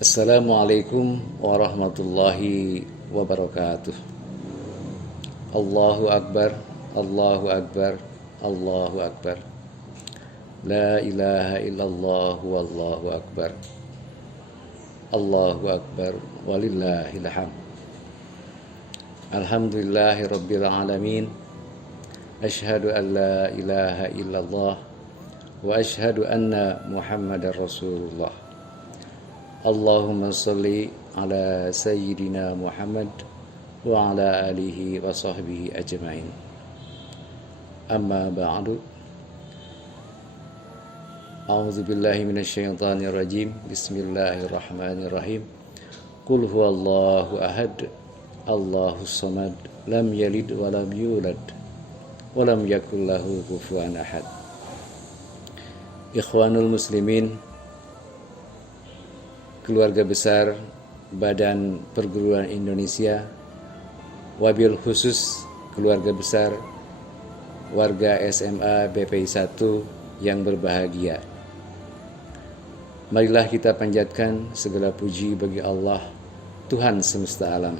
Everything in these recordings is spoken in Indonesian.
Assalamualaikum warahmatullahi wabarakatuh. Allahu Akbar, Allahu Akbar, Allahu Akbar. La ilaha illallah wallahu akbar. Allahu Akbar walillahil hamd. Alhamdulillahi rabbil alamin. Asyhadu an la ilaha illallah wa asyhadu anna Muhammadar Rasulullah. Allahumma salli ala sayyidina Muhammad wa ala alihi wa sahbihi ajma'in. Amma ba'du. A'udzu billahi minasyaitonir rajim. Bismillahirrahmanirrahim. Qul huwallahu ahad. Allahus samad. Lam yalid wa lam yulad wa lam yakul lahu kufuwan ahad. Ikhwanul muslimin, keluarga besar Badan Perguruan Indonesia, wabil khusus keluarga besar warga SMA BPI 1 yang berbahagia. Marilah kita panjatkan segala puji bagi Allah, Tuhan semesta alam,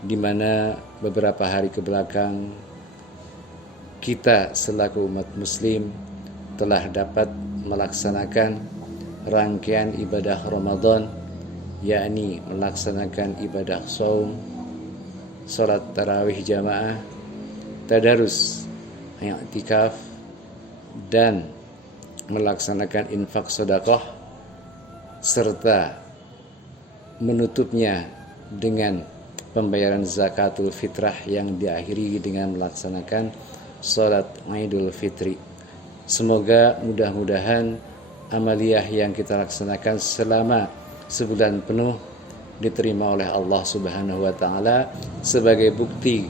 di mana beberapa hari kebelakang kita selaku umat muslim telah dapat melaksanakan rangkaian ibadah Ramadan, yakni melaksanakan ibadah shaum, salat tarawih jamaah, tadarus, i'tikaf, dan melaksanakan infak sedekah, serta menutupnya dengan pembayaran zakatul fitrah yang diakhiri dengan melaksanakan salat Idul Fitri. Semoga mudah-mudahan amaliyah yang kita laksanakan selama sebulan penuh diterima oleh Allah Subhanahu wa taala sebagai bukti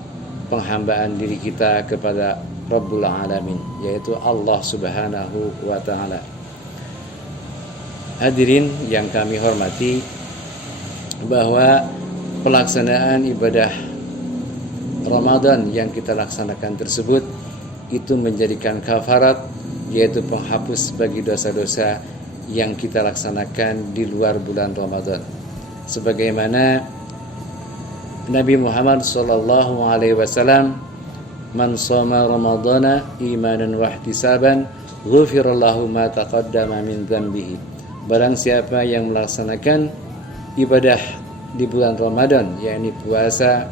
penghambaan diri kita kepada Rabbul Alamin, yaitu Allah Subhanahu wa taala. Hadirin yang kami hormati, bahwa pelaksanaan ibadah Ramadan yang kita laksanakan tersebut itu menjadikan kafarat, yaitu penghapus bagi dosa-dosa yang kita laksanakan di luar bulan Ramadan. Sebagaimana Nabi Muhammad SAW, man shoma ramadhana imanan wa ihtisaban ghufira lahu ma taqaddama min dhanbihi. Barang siapa yang melaksanakan ibadah di bulan Ramadan, yakni puasa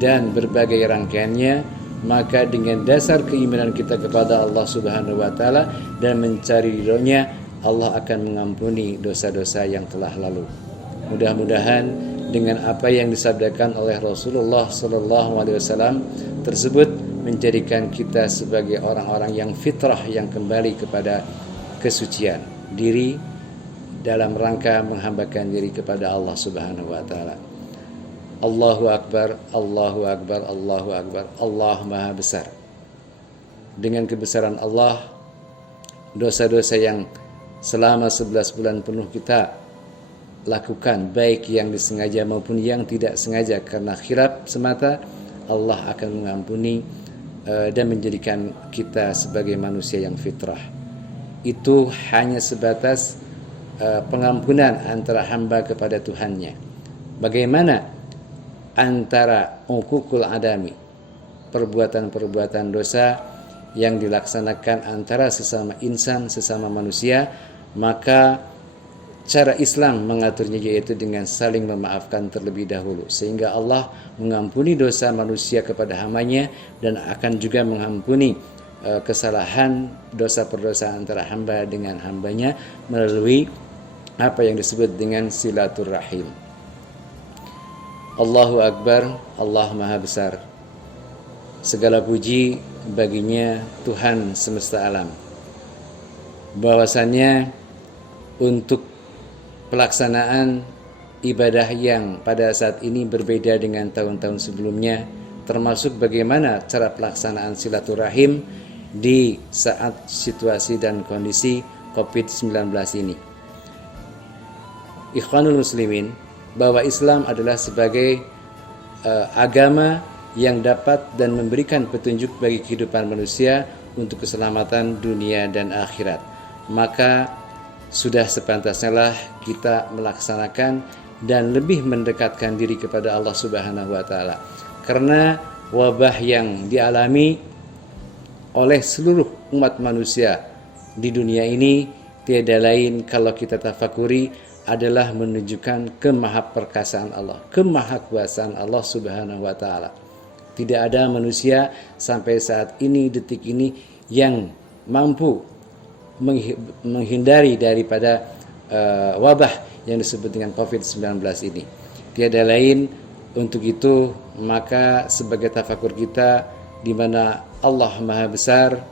dan berbagai rangkaiannya, maka dengan dasar keimanan kita kepada Allah Subhanahu wa taala dan mencari ridhonya, Allah akan mengampuni dosa-dosa yang telah lalu. Mudah-mudahan dengan apa yang disabdakan oleh Rasulullah sallallahu alaihi wasallam tersebut menjadikan kita sebagai orang-orang yang fitrah, yang kembali kepada kesucian diri dalam rangka menghambakan diri kepada Allah Subhanahu wa taala. Allahu Akbar, Allahu Akbar, Allahu Akbar. Allah Maha Besar. Dengan kebesaran Allah, dosa-dosa yang selama 11 bulan penuh kita lakukan, baik yang disengaja maupun yang tidak sengaja karena khilaf semata, Allah akan mengampuni dan menjadikan kita sebagai manusia yang fitrah. Itu hanya sebatas pengampunan antara hamba kepada Tuhannya. Bagaimana antara uququl adami, perbuatan-perbuatan dosa yang dilaksanakan antara sesama insan, sesama manusia, maka cara Islam mengaturnya yaitu dengan saling memaafkan terlebih dahulu, sehingga Allah mengampuni dosa manusia kepada hambanya dan akan juga mengampuni kesalahan dosa perdosa antara hamba dengan hambanya melalui apa yang disebut dengan silaturrahim. Allahu Akbar, Allah Maha Besar. Segala puji baginya Tuhan semesta alam. Bahwasannya untuk pelaksanaan ibadah yang pada saat ini berbeda dengan tahun-tahun sebelumnya, termasuk bagaimana cara pelaksanaan silaturahim di saat situasi dan kondisi COVID-19 ini. Ikhwanul muslimin, bahwa Islam adalah sebagai agama yang dapat dan memberikan petunjuk bagi kehidupan manusia untuk keselamatan dunia dan akhirat. Maka sudah sepantasnya lah kita melaksanakan dan lebih mendekatkan diri kepada Allah Subhanahu wa taala. Karena wabah yang dialami oleh seluruh umat manusia di dunia ini tiada lain kalau kita tafakuri adalah menunjukkan kemahaperkasaan Allah, kemahakuasaan Allah Subhanahu wa taala. Tidak ada manusia sampai saat ini, detik ini, yang mampu menghindari daripada wabah yang disebut dengan COVID-19 ini. Tiada lain untuk itu, maka sebagai tafakur kita di mana Allah Maha Besar,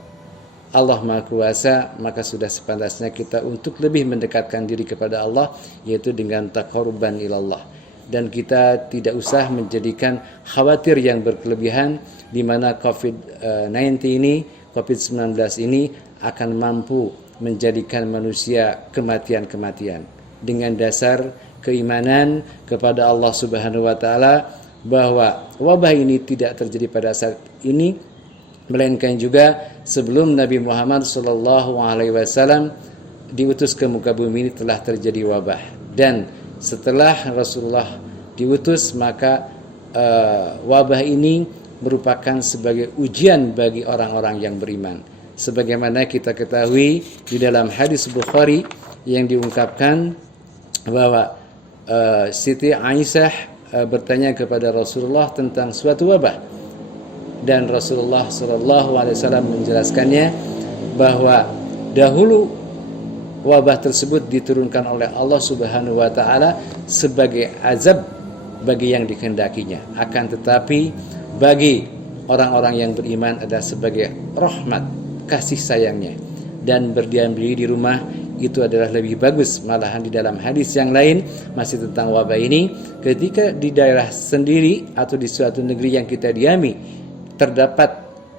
Allah Maha Kuasa, maka sudah sepantasnya kita untuk lebih mendekatkan diri kepada Allah, yaitu dengan taqarruban ilallah. Dan kita tidak usah menjadikan khawatir yang berkelebihan di mana COVID-19 ini akan mampu menjadikan manusia kematian-kematian. Dengan dasar keimanan kepada Allah Subhanahu wa taala bahwa wabah ini tidak terjadi pada saat ini, melainkan juga sebelum Nabi Muhammad SAW diutus ke muka bumi ini telah terjadi wabah. Dan setelah Rasulullah diutus, maka wabah ini merupakan sebagai ujian bagi orang-orang yang beriman. Sebagaimana kita ketahui di dalam hadis Bukhari yang diungkapkan bahwa Siti Aisyah bertanya kepada Rasulullah tentang suatu wabah, dan Rasulullah SAW menjelaskannya bahwa dahulu wabah tersebut diturunkan oleh Allah Subhanahu wa taala sebagai azab bagi yang dikehendakinya, akan tetapi bagi orang-orang yang beriman adalah sebagai rahmat, kasih sayangnya. Dan berdiam diri di rumah itu adalah lebih bagus. Malahan di dalam hadis yang lain masih tentang wabah ini, ketika di daerah sendiri atau di suatu negeri yang kita diami terdapat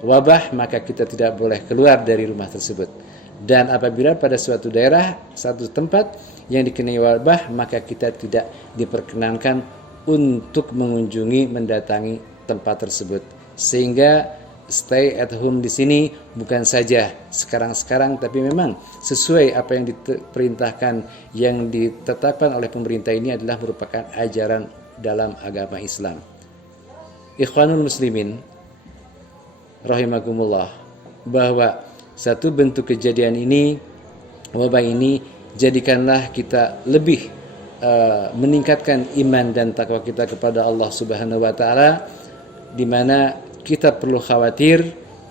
wabah, maka kita tidak boleh keluar dari rumah tersebut. Dan apabila pada suatu daerah, satu tempat yang dikenai wabah, maka kita tidak diperkenankan untuk mengunjungi, mendatangi tempat tersebut. Sehingga stay at home di sini bukan saja sekarang-sekarang, tapi memang sesuai apa yang diperintahkan, yang ditetapkan oleh pemerintah ini adalah merupakan ajaran dalam agama Islam. Ikhwanul muslimin rahimakumullah, bahwa satu bentuk kejadian ini, wabah ini, jadikanlah kita lebih meningkatkan iman dan takwa kita kepada Allah Subhanahu wa taala, di mana kita perlu khawatir,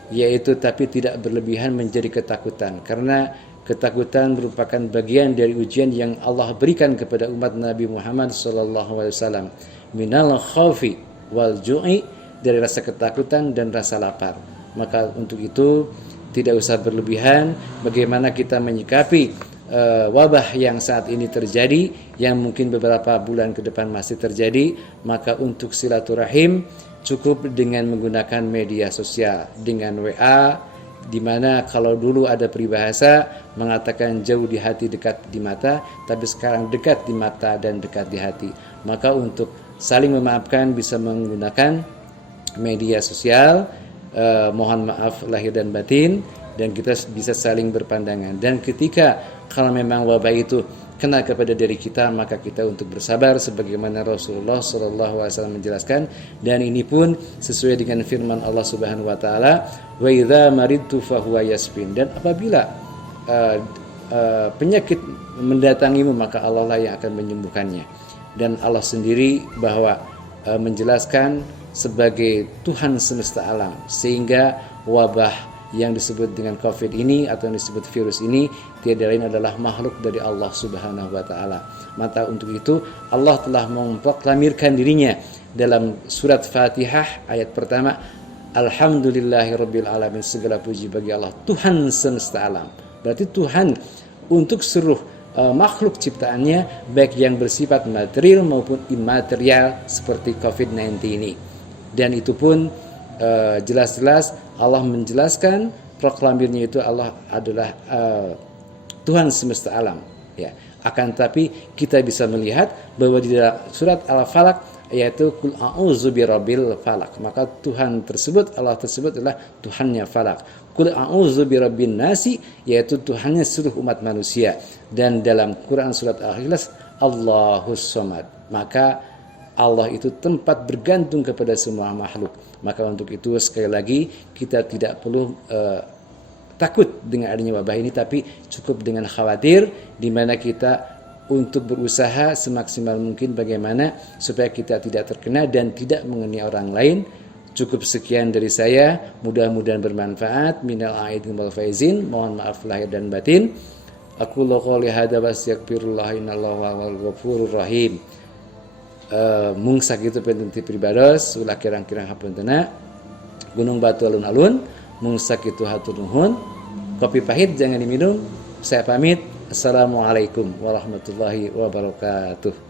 yaitu tapi tidak berlebihan menjadi ketakutan, karena ketakutan merupakan bagian dari ujian yang Allah berikan kepada umat Nabi Muhammad SAW. Minal khaufi wal ju'i, dari rasa ketakutan dan rasa lapar. Maka untuk itu tidak usah berlebihan bagaimana kita menyikapi wabah yang saat ini terjadi, yang mungkin beberapa bulan ke depan masih terjadi. Maka untuk silaturahim cukup dengan menggunakan media sosial, dengan WA, di mana kalau dulu ada peribahasa mengatakan jauh di hati dekat di mata, tapi sekarang dekat di mata dan dekat di hati. Maka untuk saling memaafkan bisa menggunakan media sosial, mohon maaf lahir dan batin, dan kita bisa saling berpandangan. Dan ketika kalau memang wabah itu kena kepada diri kita, maka kita untuk bersabar sebagaimana Rasulullah SAW menjelaskan. Dan ini pun sesuai dengan firman Allah Subhanahu wa taala, wa idza maridtu fahuwa yasfin, dan apabila penyakit mendatangimu, maka Allah lah yang akan menyembuhkannya. Dan Allah sendiri bahwa menjelaskan sebagai Tuhan semesta alam, sehingga wabah yang disebut dengan COVID ini atau yang disebut virus ini tiada lain adalah makhluk dari Allah Subhanahu wa taala. Maka untuk itu Allah telah memproklamirkan dirinya dalam surat Fatihah ayat pertama, Alhamdulillahirabbil alamin, segala puji bagi Allah Tuhan semesta alam. Berarti Tuhan untuk seluruh makhluk ciptaannya, baik yang bersifat material maupun imaterial seperti COVID-19 ini. Dan itu pun jelas-jelas Allah menjelaskan, proklamirnya itu Allah adalah Tuhan semesta alam, ya. Akan tapi kita bisa melihat bahwa di dalam surat Al-Falaq, yaitu Qul a'udzu birabbil falaq, maka Tuhan tersebut, Allah tersebut adalah Tuhannya falak. Qul a'udzu birabbin nasi, yaitu Tuhannya seluruh umat manusia. Dan dalam Quran surat Al-Ikhlas, Allahus Somad. Maka Allah itu tempat bergantung kepada semua makhluk. Maka untuk itu sekali lagi kita tidak perlu takut dengan adanya wabah ini, tapi cukup dengan khawatir, di mana kita untuk berusaha semaksimal mungkin bagaimana supaya kita tidak terkena dan tidak mengenai orang lain. Cukup sekian dari saya, mudah-mudahan bermanfaat. Minal aidin wal faizin, mohon maaf lahir dan batin. Aku qouli hadza wa astaghfirullah innallaha wal ghafurur rahim. Mung sakitu penting pribados ulah kirang-kirang hapuntenna. Gunung batu alun-alun, mung sakitu hatur nuhun. Kopi pahit jangan diminum. Saya pamit. Assalamualaikum warahmatullahi wabarakatuh.